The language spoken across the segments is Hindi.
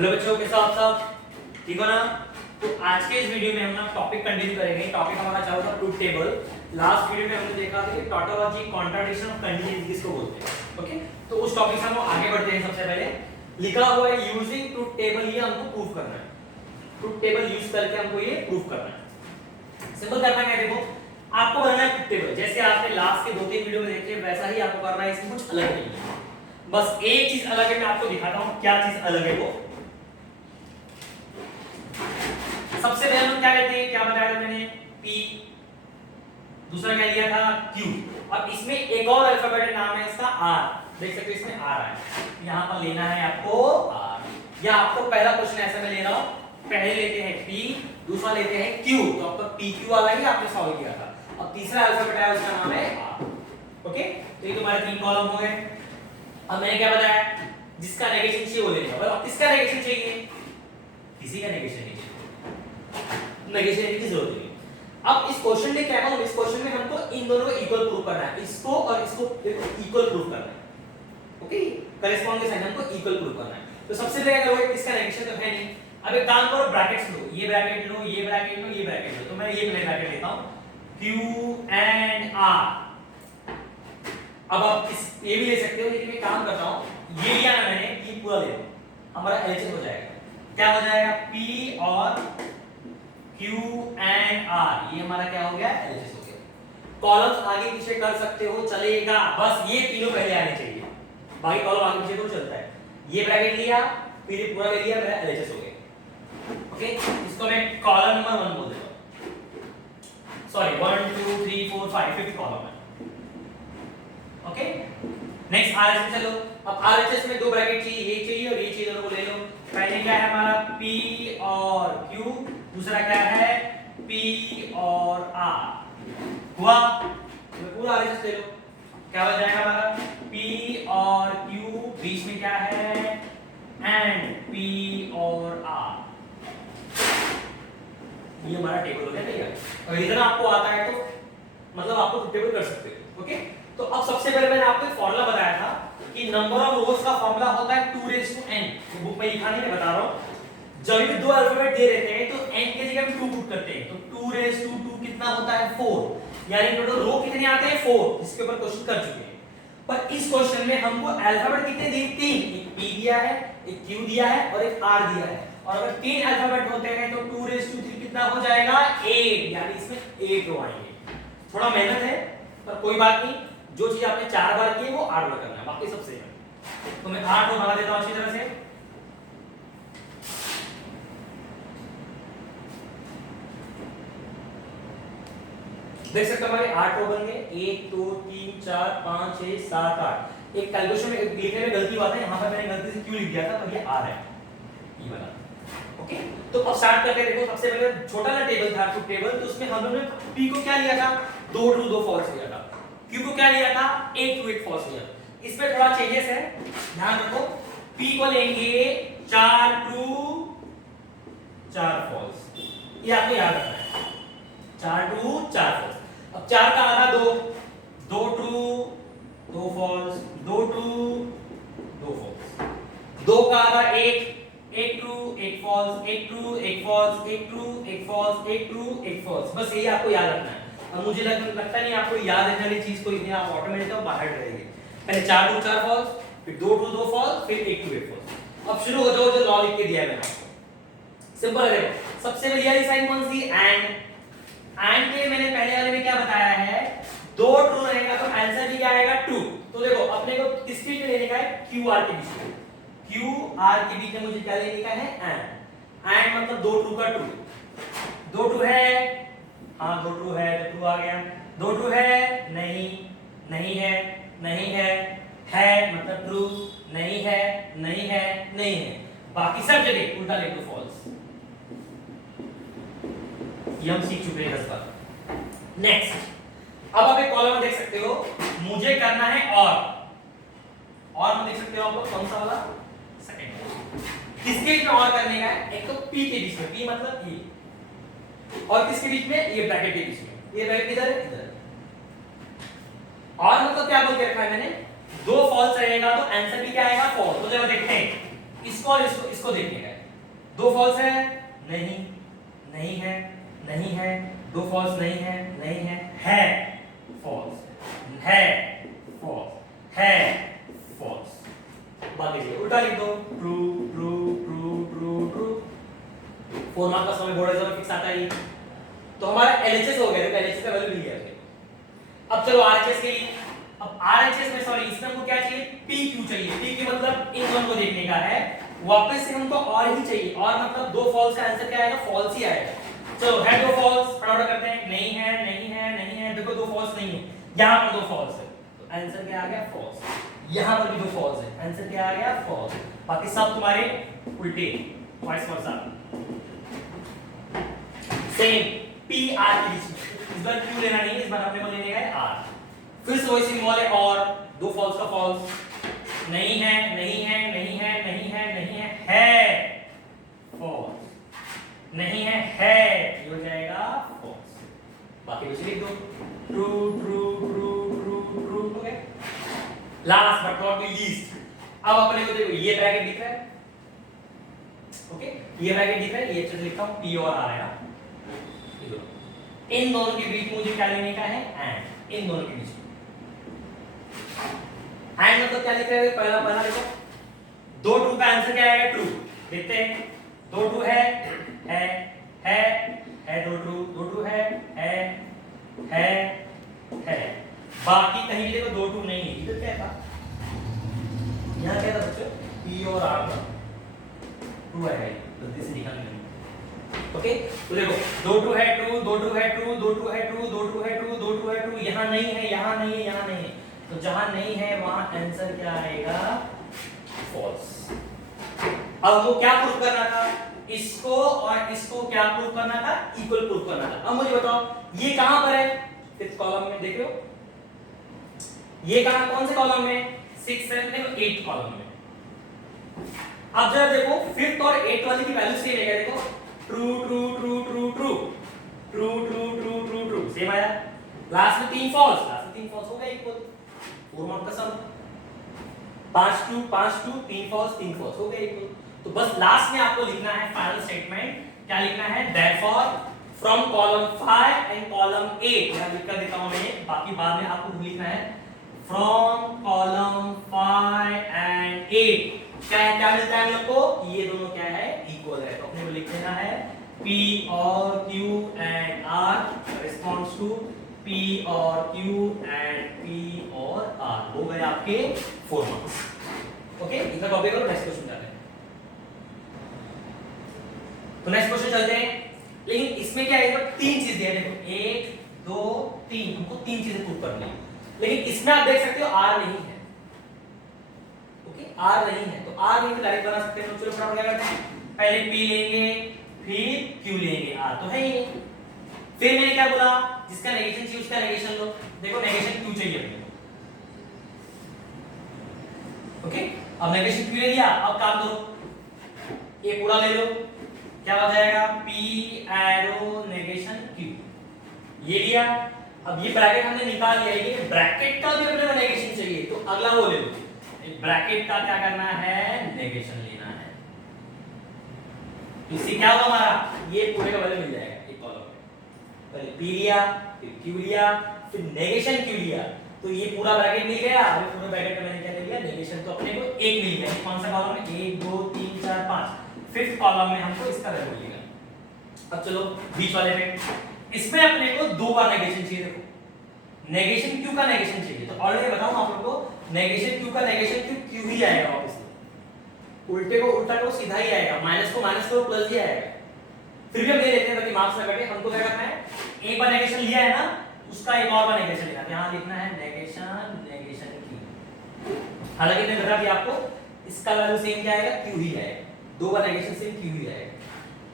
हेलो बच्चों, कैसे हो आप सब? ठीक हो ना? तो आज के इस वीडियो में हम ना टॉपिक कंटिन्यू करेंगे। टॉपिक हमारा चल रहा था ट्रूथ टेबल। लास्ट वीडियो में हमने देखा था कि टॉटोलॉजी कॉन्ट्रडिक्शन ऑफ कंटिन्यूटी किसको बोलते हैं। ओके, तो उस टॉपिक से हम आगे बढ़ते हैं। सबसे पहले लिखा हुआ है यूजिंग ट्रूथ टेबल, ये हमको प्रूफ करना है। ट्रूथ टेबल यूज करके हमको ये प्रूफ करना है। सिंपल करना है, देखो आपको बनाना है ट्रूथ टेबल। जैसे आपने लास्ट के 2-3 वीडियो में देखे वैसा ही आपको करना है। इसमें कुछ अलग नहीं है, बस एक चीज अलग है। मैं आपको दिखाता हूं क्या चीज अलग है। वो सबसे पहले हम क्या लेते हैं, क्या बताया था मैंने, P, दूसरा क्या लिया था Q, और इसमें एक और अल्फाबेट नाम है इसका R। देख सकते हो इसमें R है, यहां पर लेना है आपको R। या आपको पहला क्वेश्चन ऐसा मैं ले रहा हूं, पहले लेते हैं P, दूसरा लेते हैं Q, तो आपका PQ वाला ही आपने सॉल्व किया था। अब तीसरा अल्फाबेट है उसका नाम है R। ओके, तो ये तुम्हारे 3 कॉलम हो गए। अब मैंने क्या बताया, जिसका नेगेशन चाहिए वो ले लो। अब किसका नेगेशन चाहिए? किसी का नेगेशन नहीं चाहिए, नेगेशन की जरूरत नहीं। अब इस क्वेश्चन में क्या है, इस क्वेश्चन में हमको इन दोनों को इक्वल प्रूव करना है, इसको और इसको इक्वल प्रूव करना है। ओके, करेस्पॉन्डिंग साइन हमको इक्वल प्रूव करना है। तो सबसे पहले क्या होगा, इसका नेगेशन तो है नहीं। अब एक काम करो, ब्रैकेट्स लो, ये ब्रैकेट लो, ये ब्रैकेट लो, ये ब्रैकेट लो। तो मैं ये पहले ब्रैकेट लेता हूं, Q एंड R। अब आप इस ये भी ले सकते हो, लेकिन मैं काम करता हूं, ये लिया ना मैंने, ये पूरा ले लो, हमारा एलएचएस हो जाएगा। क्या हो जाएगा, P और Q एंड R, ये हमारा क्या हो गया, एलएचएस हो गया। कॉलम्स आगे पीछे कर सकते हो, चलेगा, बस ये तीनों पहले आने चाहिए, बाकी कॉलम आगे पीछे तो चलता है। ये ब्रैकेट लिया, फिर ये पूरा ले लिया, मेरा एलएचएस हो गया। ओके, इसको मैं कॉलम नंबर 1 बोल देता हूं। सॉरी, 1 2 3 4 5 फिफ्थ कॉलम है। ओके, नेक्स्ट आरएचएस में चलो। अब आरएचएस में दो ब्रैकेट चाहिए, ये चाहिए और ये चाहिए, दोनों को ले लो। पहले क्या है हमारा, P और Q, दूसरा क्या है, P और R। हुआ, तो पूरा आरएचएस ले लो। क्या हो जाएगा हमारा, P और Q, बीच में क्या है, एंड P और R। ये हमारा टेबल हो गया तैयार। अगर इतना आपको आता है तो मतलब आपको टेबल कर सकते हो। ओके, तो अब सबसे पहले मैंने आपको एक फार्मूला बताया था कि नंबर ऑफ रोज का फार्मूला होता है 2n। तो बुक में लिखा नहीं, मैं बता रहा हूं। जब भी दो अल्फाबेट दे रहते हैं तो n की जगह हम 2 पुट करते हैं, तो 2 कितना होता है, 4। यानी टोटल रो कितने आते हैं, 4। इसके ऊपर क्वेश्चन कर चुके हैं। पर इस क्वेश्चन में हमको अल्फाबेट कितने दिए, 3। एक P दिया है, एक Q दिया है और एक R दिया है। और अगर 3 अल्फाबेट होते हैं तो 2 कितना हो जाएगा, 8। यानी इसमें 8 रो आएंगे। थोड़ा मेहनत है पर कोई बात नहीं, जो चीज आपने 4 बार की है वो 8 बार करना है, बाकी सब सेम है। तो मैं 8 रो बना देता हूं अच्छी तरह से। देख सकते हो हमारे 8 रो बन गए, 1 2 3 4 5 6 7 8। एक कैलकुलेशन में लिखने में गलती हुआ था, यहां पर मैंने गलती से क्यों लिख दिया था, पर ये R है, ये वाला। ओके, तो अब स्टार्ट करते हैं। देखो सबसे पहले छोटा सा टेबल था, ट्रूथ टेबल, तो उसमें हम लोगों ने P को क्या लिया था, 2 ट्रू 2 फॉल्स लिया था। Q को क्या लिया था, 1 ट्रू 1 फॉल्स लिया था। इसमें थोड़ा चेंजेस है, ध्यान रखो। P को लेंगे 4 ट्रू 4 फॉल्स, ये आपको याद रखना है, 4 ट्रू 4 फॉल्स। अब 4 का आधा 2, 2 ट्रू 2 फॉल्स, 2 ट्रू 2 फॉल्स। 2 का आधा 1, 1 true 1 false, 1 true 1 false, 1 true 1 false, 1 true 1 false. बस यही आपको याद रखना है। अब मुझे लगता नहीं आपको याद रखने वाली चीज कोई नहीं, आप ऑटोमेटिक बाहर रहेंगे। पहले 4 ट्रू 4 फॉल्स, फिर 2 ट्रू 2 फॉल्स, फिर 1 ट्रू 1 फॉल्स। अब शुरू हो जाओ, जो लॉ लिख के दिया है मैंने आपको, सिंपल है। देखो सबसे पहले वाली साइन कौन सी, एंड। एंड के मैंने पहले वाले में क्या बताया है, 2 ट्रू रहेगा तो आंसर भी क्या आएगा, 2। तो देखो अपने को किस बीच में लेने का है, Q R के बीच में। Q R के बीच में मुझे क्या लेने का है, एंड। एंड मतलब 2 ट्रू का 2, 2 ट्रू है, हाँ 2 ट्रू है, तो ट्रू आ गया। 2 ट्रू है, नहीं, नहीं है, नहीं है मतलब ट्रू, नहीं है, नहीं है, नहीं है, बाकी सब जगह उल्टा लिख दो, फॉल्स। ये हम सीख चुके हैं 10 बार। नेक्स्ट, अब आप एक कॉलम देख सकते हो, मुझे करना है और हम देख सकते हो आप लोग कौन सा वाला, सेकंड। किसके बीच में और करने का है, एक तो P के बीच में, P मतलब ये, और किसके बीच में, ये ब्रैकेट के बीच में। ये ब्रैकेट किधर है, इधर। और मतलब क्या बोल के रखा है मैंने, 2 फॉल्स रहेगा तो आंसर भी क्या आएगा, फॉल्स। तो जब देखते हैं इसको और इसको देखने का, दो फॉल्स है, नहीं, नहीं है, नहीं है, दो फॉल्स नहीं है, नहीं है फॉल्स, है फॉल्स, है फॉल्स। बाकी चीजें उल्टा लिख दो, true true true true true. 4 mark का समय बोर्ड एग्जाम फिक्स आता है। तो हमारा एलएचएस हो गया, एलएचएस का वैल्यू मिल गया। अब चलो आरएचएस के लिए। अब आरएचएस में सॉरी इसमें हमको क्या चाहिए, पीक्यू चाहिए। पीक्यू मतलब इन दोनों को देखने का है, वापस से हमको और ही चाहिए, और मतलब दो फॉल्स का आंसर क्या आएगा, फॉल्स ही आएगा। चलो है दो फॉल्स, फटाफट करते हैं। नहीं है, नहीं है, नहीं है, देखो दो फॉल्स नहीं है, यहां पर दो फॉल्स है, तो आंसर क्या आ गया, फॉल्स। यहां पर भी दो फॉल्स है, आंसर क्या आ गया, फॉल्स। बाकी सब तुम्हारे उल्टे, vice versa. Same P R के बीच में, इस बार क्यू लेना नहीं है, इस बार हमने को लेने का है आर। फिर से वही सिंबल है, और दो फॉल्स का फॉल्स, नहीं है, नहीं है, नहीं है, नहीं है, नहीं है फॉल्स, नहीं है, ये हो जाएगा फॉल्स। बाकी कुछ लिख दो, true true true true true. Okay, last but not least, अब अपने को देखो ये ब्रैकेट दिख रहा है, ओके ये ब्रैकेट दिख रहा है, ये चीज लिखता हूं, पी और आर है ना, इन दोनों के बीच मुझे क्या लेने का है, एंड। इन दोनों के बीच एंड मतलब क्या लिख रहे हैं, पहला देखो, दो ट्रू का आंसर क्या आएगा, ट्रू। देखते हैं, दो ट्रू है दो ट्रू है। बाकी कहीं भी देखो दो ट्रू नहीं है, इधर क्या था, यहाँ क्या था बच्चों, पी और आर का ट्रू है, गलती से लिखा नहीं। ओके तो देखो दो ट्रू है, ट्रू, दो ट्रू है, ट्रू, दो ट्रू है, ट्रू, दो ट्रू है, ट्रू, दो ट्रू है, ट्रू, यहाँ नहीं है, यहाँ नहीं है, यहाँ नहीं है, तो जहां नहीं है वहां आंसर क्या आएगा, फॉल्स। अब वो क्या प्रूव करना था, इसको और इसको क्या प्रूव करना था, इक्वल प्रूव करना था। अब मुझे बताओ ये कहां पर है, फिफ्थ कॉलम में, देख लो ये कहां, कौन से कॉलम में, 6 7 देखो 8 कॉलम में। अब जरा देखो फिफ्थ और 8 वाली की वैल्यू सेम है, देखो true true true true true true true true true true same आया, लास्ट में 3 फॉल्स, लास्ट में 3 फॉल्स हो गए इक्वल, 4 मार्क का सम, 5 2 5 2 3 फॉल्स हो गए इक्वल। तो बस लास्ट में आपको लिखना है फाइनल स्टेटमेंट, क्या लिखना है, therefore from column 5 and column 8, यहां लिख कर देता हूं मैं, बाकी बाद में आपको लिखना है फ्रॉम कॉलम 5 एंड 8 क्या मिलता है हम लोग को, ये दोनों क्या है, इक्वल है। तो अपने को लिख देना है P और Q and R response to P और Q एंड P और R, हो गए आपके 4 मार्क्स। ओके इतना कॉपी करो, नेक्स्ट क्वेश्चन जाते हैं। तो नेक्स्ट क्वेश्चन चलते हैं, लेकिन इसमें क्या है, 3 चीज दिया है, देखो 1 2 3, हमको 3 चीजें प्रूव करनी है, लेकिन इसमें आप देख सकते हो R नहीं है, ओके R नहीं है, तो R नहीं तो डायरेक्ट बना सकते हैं। तो चलो फटाफट क्या करते हैं, पहले P लेंगे फिर Q लेंगे, R तो है ही। फिर मैंने क्या बोला, जिसका नेगेशन चाहिए उसका नेगेशन लो, देखो नेगेशन Q चाहिए अपने को, ओके अब नेगेशन Q ले लिया, अब काम करो ये पूरा ले लो, क्या हो जाएगा, P एरो नेगेशन Q, ये लिया। अब ये ब्रैकेट हमने निकाल लिया, ये ब्रैकेट का भी अपने को नेगेशन चाहिए, तो अगला वो ले लो, ब्रैकेट का क्या करना है, नेगेशन लेना है। इससे क्या होगा हमारा, ये पूरे का वैल्यू मिल जाएगा एक कॉलम में, पहले P लिया फिर Q लिया फिर नेगेशन Q लिया, तो ये पूरा ब्रैकेट मिल गया। अब पूरे ब्रैकेट का मैंने क्या ले लिया, नेगेशन तो अपने को 1 मिल गया, कौन सा कॉलम में, 1 2 3 4 5, फिफ्थ कॉलम में हमको इसका वैल्यू मिलेगा। अब चलो बीच वाले पे, इसमें अपने को 2 बार नेगेशन चाहिए, देखो नेगेशन Q का नेगेशन चाहिए, तो ऑलरेडी बताऊं आप लोगों को, नेगेशन Q का नेगेशन Q ही आएगा वापस, उल्टे को उल्टा को सीधा ही आएगा, माइनस को माइनस को प्लस ही आएगा। फिर भी हम ले लेते हैं ताकि मार्क्स ना कटे। हमको क्या करना है, एक बार नेगेशन लिया है ना, उसका एक और बार नेगेशन लेना है, यहां लिखना है नेगेशन नेगेशन Q। हालांकि मैंने बता दिया आपको, इसका वैल्यू सेम क्या आएगा, Q ही आएगा, 2 बार नेगेशन सेम Q ही आएगा।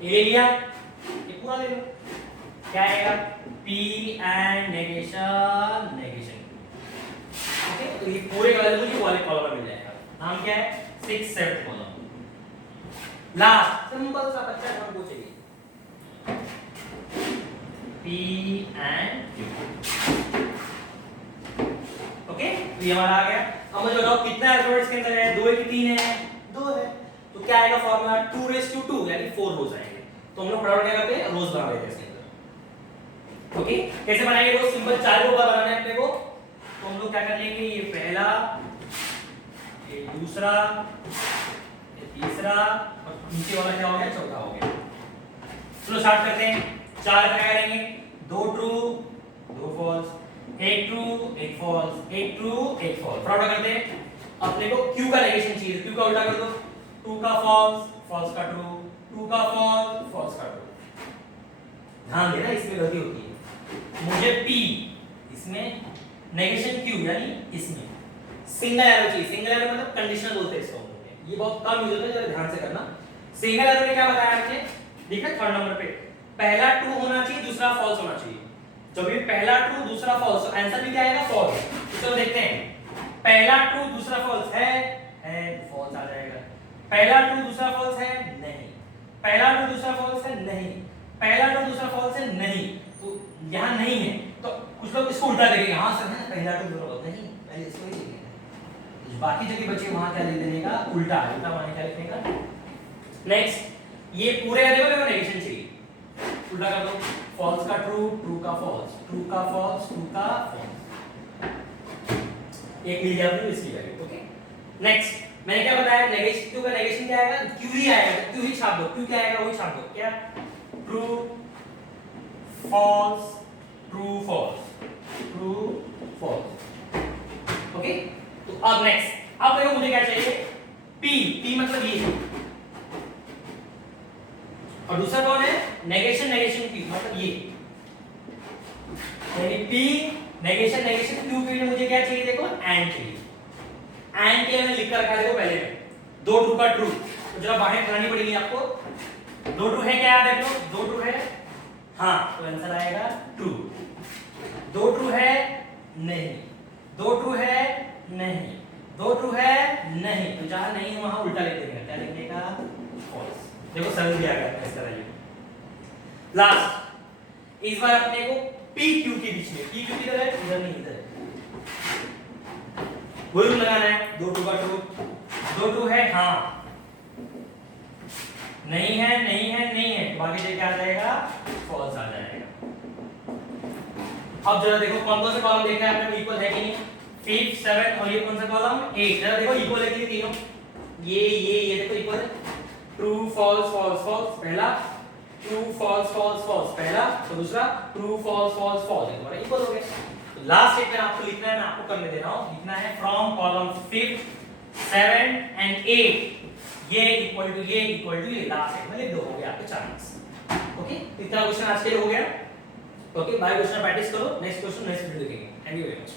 ये ले लिया, ये पूरा ले लो, क्या आएगा, P and negation negation, okay तो ये पूरे का वैल्यू मुझे वाले कॉलम में मिल जाएगा। नाम क्या है, 6 7 कॉलम, लास्ट सिंपल सा बच्चा हमको चाहिए P एंड Q, ओके तो ये हमारा आ गया। अब मुझे बताओ कितना अल्फाबेट्स के अंदर है, 2 है कि 3 है, 2 है, तो क्या आएगा फॉर्मूला 2 यानी 4 रोज आएंगे। तो हम लोग फटाफट क्या करते हैं, रोज बना लेते हैं इसके अंदर। ओके, कैसे बनाएंगे रोज? सिंपल 4 रो बनाना है अपने को। तो हम लोग क्या कर लेंगे, ये पहला, ये दूसरा, ये तीसरा और नीचे वाला क्या हो गया, चौथा हो गया। चलो स्टार्ट करते हैं। 4 क्या करेंगे, 2 true 2 false, 1 true 1 false, 1 true 1 false. फटाफट करते हैं। अपने को q का नेगेशन चाहिए, q का उल्टा कर दो, 2 का फॉल्स, फॉल्स का ट्रू, 2 का फॉल्स, फॉल्स का ट्रू। ध्यान देना इसमें गलती होती है। मुझे p इसमें नेगेशन q यानी इसमें सिंगल एरो चाहिए। सिंगल एरो मतलब कंडीशनल बोलते हैं इसको, ये बहुत कम यूज होता है, जरा ध्यान से करना। सिंगल एरो में क्या बताया हमने, देखा 3rd नंबर पे, पहला ट्रू होना चाहिए, दूसरा फॉल्स होना चाहिए। जब भी पहला ट्रू दूसरा फॉल्स, तो आंसर भी क्या आएगा, फॉल्स। तो चलो देखते हैं, पहला ट्रू दूसरा फॉल्स है, फॉल्स आ जाएगा। पहला ट्रू दूसरा फॉल्स है, नहीं। पहला ट्रू दूसरा फॉल्स है, नहीं। पहला ट्रू दूसरा फॉल्स है, नहीं। तो यहां नहीं है, तो कुछ लोग इसको उल्टा देखेंगे, हां सर है ना, पहला ट्रू दूसरा फॉल्स नहीं, पहले इसको ही लिखेंगे। बाकी जगह बचे वहां क्या लिख देने का, उल्टा। उल्टा माने क्या लिखने का। नेक्स्ट, ये पूरे का देखो, नेगेशन चाहिए, उल्टा कर दो। फॉल्स का ट्रू, ट्रू का फॉल्स, ट्रू का फॉल्स, ट्रू का फॉल्स। एक मिल गया अपनी इसकी वैल्यू। ओके, नेक्स्ट मैंने क्या बताया, नेगेशन q का नेगेशन क्या आएगा, q ही आएगा। q ही छाप दो, q क्या आएगा वही छाप दो। क्या, true false, true false, true false. Okay, तो अब नेक्स्ट, अब देखो मुझे क्या चाहिए, p। p मतलब ये, और दूसरा कौन है, नेगेशन नेगेशन p मतलब ये, यानी p नेगेशन नेगेशन q के लिए मुझे क्या चाहिए, देखो एंड चाहिए। एंड के मैंने लिख कर रखा है, देखो पहले में 2 ट्रू का ट्रू, तो जरा बाहर बनानी पड़ेगी आपको। 2 ट्रू है क्या, देख लो 2 ट्रू है, हां तो आंसर आएगा ट्रू। 2 ट्रू है, नहीं। 2 ट्रू है, नहीं। 2 ट्रू है, नहीं। तो जहां नहीं है वहां उल्टा लिख देंगे, क्या लिखने का, फॉल्स। देखो समझ गया क्या इस तरह। ये लास्ट, इस बार अपने को p q के बीच में, p q किधर है, इधर नहीं इधर है, वही रूल लगाना है। 2 ट्रू का ट्रू, 2 ट्रू है, हां नहीं है, नहीं है, नहीं है, तो बाकी क्या आ जाएगा, फॉल्स आ जाएगा। अब जरा देखो कौन कौन से कॉलम देखना है अपने को, इक्वल है कि नहीं, 5 7 और ये कौन सा कॉलम, 8। जरा देखो इक्वल है कि नहीं तीनों, ये देखो इक्वल है। ट्रू फॉल्स फॉल्स फॉल्स पहला, ट्रू फॉल्स फॉल्स फॉल्स पहला, तो दूसरा ट्रू फॉल्स फॉल्स फॉल्स, ये तुम्हारा इक्वल हो गया। तो लास्ट स्टेटमेंट आपको लिखना है, मैं आपको करने दे रहा हूं, लिखना है फ्रॉम कॉलम 5 7 एंड 8 ये इक्वल टू ये इक्वल टू ये, लास्ट स्टेटमेंट लिख दो, हो गया आपके 4 मार्क्स। ओके, इतना क्वेश्चन आज के लिए हो गया। ओके, बाय क्वेश्चन प्रैक्टिस करो, नेक्स्ट क्वेश्चन नेक्स्ट वीडियो देखेंगे। Thank you very much.